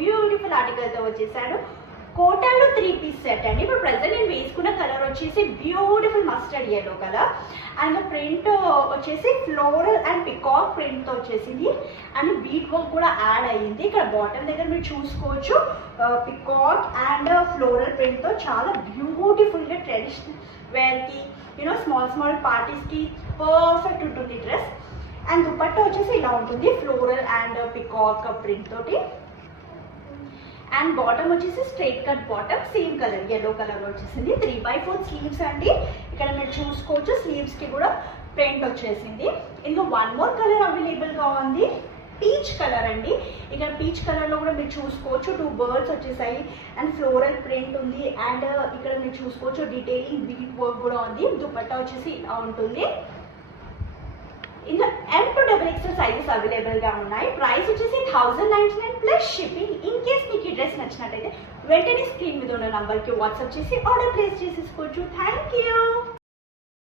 Beautiful ఆర్టికల్తో వచ్చేసాడు. కోటాలో 3 piece set అండి. ఇప్పుడు ప్రజెంట్ నేను వేసుకున్న కలర్ వచ్చేసి beautiful mustard yellow colour and print వచ్చేసి ఫ్లోరల్ అండ్ పికాక్ ప్రింట్తో వచ్చేసింది అండ్ బీట్ వర్క్ కూడా యాడ్ అయ్యింది. ఇక్కడ బాటమ్ దగ్గర మీరు చూసుకోవచ్చు పికాక్ అండ్ ఫ్లోరల్ ప్రింట్తో చాలా బ్యూటిఫుల్గా ట్రెడిషనల్ వేర్కి స్మాల్ పార్టీస్కి పర్ఫెక్ట్ ఉంటుంది డ్రెస్. అండ్ దుపట్టా వచ్చేసి ఇలా ఉంటుంది ఫ్లోరల్ అండ్ పికాక్ ప్రింట్ తోటి అండ్ బాటమ్ వచ్చేసి straight cut bottom same colour yellow colour వచ్చేసింది. 3/4 స్లీవ్స్ అండి. ఇక్కడ మీరు చూసుకోవచ్చు స్లీవ్స్కి కూడా ప్రింట్ వచ్చేసింది. ఇందులో 1 మోర్ కలర్ అవైలబుల్గా ఉంది, పీచ్ కలర్ అండి. ఇక్కడ పీచ్ కలర్లో కూడా మీరు చూసుకోవచ్చు 2 బర్డ్స్ వచ్చేసాయి అండ్ ఫ్లోరల్ ప్రింట్ ఉంది అండ్ ఇక్కడ మీరు చూసుకోవచ్చు డీటెయిలింగ్ బీట్ వర్క్ కూడా ఉంది. దుపట్టా వచ్చేసి ఇలా ఉంటుంది. ఇందులో M to XXL సైజెస్ అవైలబుల్గా ఉన్నాయి. ప్రైస్ వచ్చేసి 1099 ప్లస్ షిప్పింగ్. ఇన్ కేస్ మీకు ఈ డ్రెస్ నచ్చినట్టయితే వెంటనే స్క్రీన్ మీద ఉన్న నంబర్కి వాట్సాప్ చేసి ఆర్డర్ ప్లేస్ చేసేసుకోవచ్చు. Thank you.